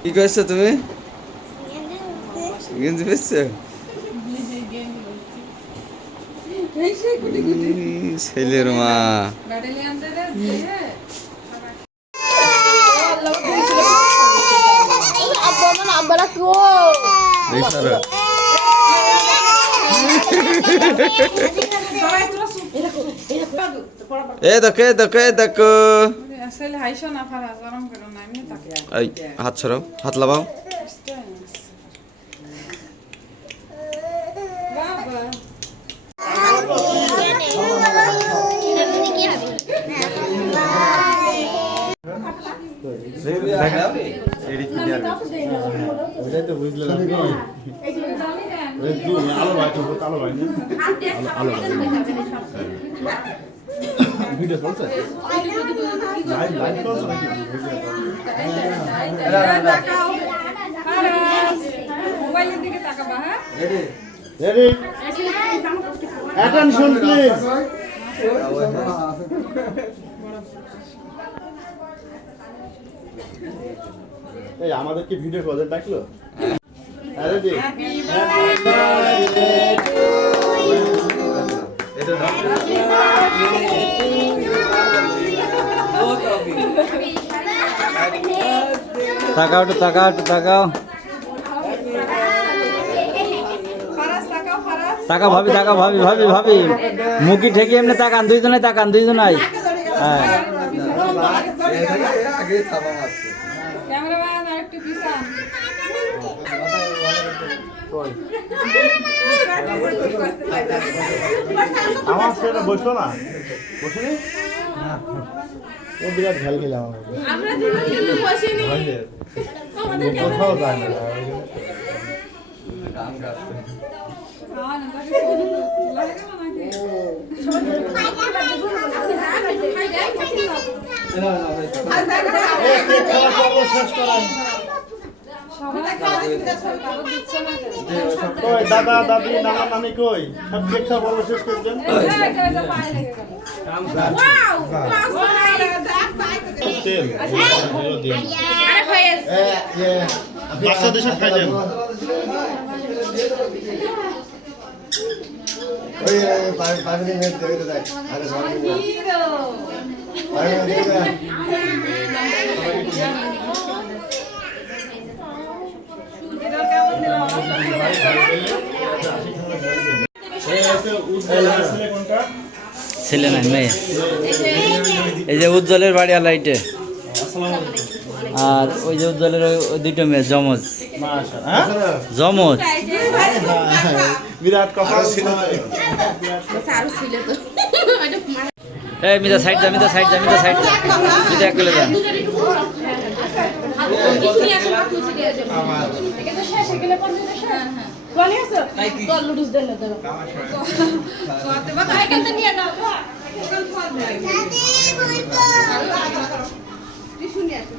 কি করছ তুমি? গেঞ্জি পেয়েছ ছেলের মা। সবাই তোরা চুপ এ দেখো এ দেখো দেখো। এই হাত ছড়াও হাত লাগাও বাবা ওটাই তো বুঝলে না ওই জু আলো ভাই তো আলো ভাই আলো ভিডিও চলছে? লাইভ লাইভ চলছে নাকি? তাকাও। ফারাজ মোবাইলের দিকে তাকাবা হ্যাঁ? রেডি? অ্যাটেনশন প্লিজ এই আমাদের কি ভিডিও প্রজেক্ট ডাকলো? হ্যাঁ তাকাও একটু তাকাও একটু তাকাও। তাকাও ভাবি তাকাও ভাবি ভাবি ভাবি। মুখি ঠেকে এমনি তাকান দুইজনে তাকান দুইজনাই হ্যাঁ। ক্যামেরাম্যান আর একটু পিছান আমার বসল না? বসেনি? ও বিরাট খেল আমাকে আমরা দুজন কিন্তু বসিনি। কোথাও যায় না। খাওয়া না তাকে তোলা হয়ে গেল নাকি সবাই খাওয়া দিচ্ছে কারও দিচ্ছে না কই দাদা দাদি নানা নানি কই সব কেক খাওয়া বড় শেষ করছেন তেল পাঁচটা দেশে খাইলেন ওই মিনিট ধরে দেখ আরে ছেলে নাই মেয়ে। এই যে উজ্জ্বলের বাড়ি আর লাইটে আর ওই যে উজ্জ্বলের ওই- দুটো মেয়ে জমজ মাশা হ্যাঁ। জমজ বিরাট কপাল ছিল এই মিতা সাইড যা, মিতা সাইড যা, মিতা সাইড যা। মিতা এক যা।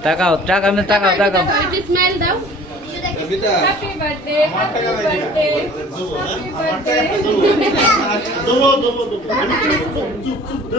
তাকাও টাকা আমি তাকাও স্মাইল দাও happy happy birthday happy birthday Devam, devam, devam. Tut, tut.